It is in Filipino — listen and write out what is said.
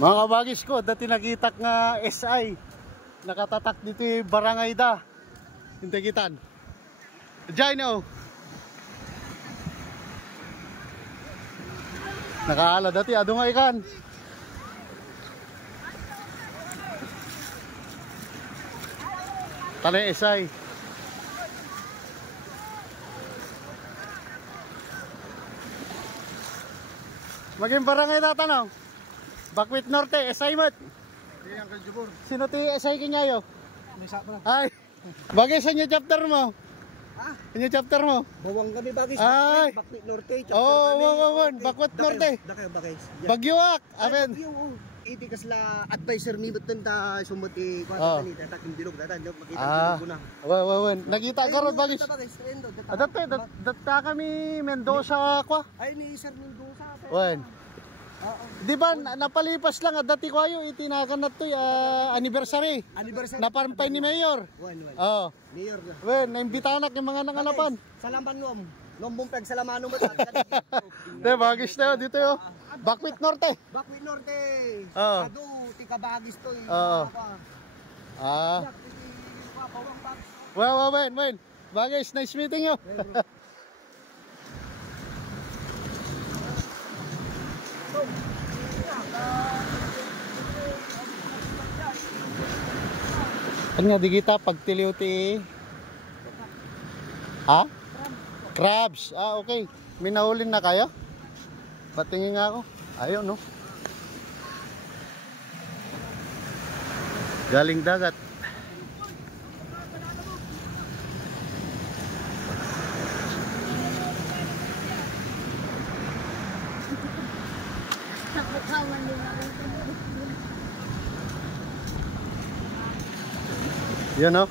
Mga kabagis ko, dati nakitak nga SI. Nakatatak dito yung barangay da. Hindi kitan. Diyan o. Nakaala dati, ado nga ikan. Tanay SI. Maging barangay natin o. Bakwit Norte, SI mat. Sino ti SI kinyayo? Ay, bagay sa inyo chapter mo. Ha? Inyo chapter mo? Bawang kami bagay sa Bakwit Norte. Bakwit Norte. Bagay. Bagyuak. Amen. Iti kasla advisor mi betul ta sumati kwata ni tatak bilog datan makita ko na. Wan. Nakita ka ron bagay. Data kami Mendoza kwa. Ay ni Sir Mendoza. Wan. Di ba napalipas lang dati ko ayo itinakan na to anniversary. Naparampay ni Mayor. Oo. Mayor na. Wen, naimbitahan yung mga nangalapan. Salaman nom. Lombong peg salamano mo. De bagis na dito yo. Bakwit Norte. Bakwit Norte. Oo. Ado tika bagis to. Oo. Wen. Bagis, nice meeting you. Ano nga di kita pagtiliw ti? Ha? Crabs. Okay. Minahulin na kayo? Patingin nga ako. Ayun no. Galing dagat. Yan no.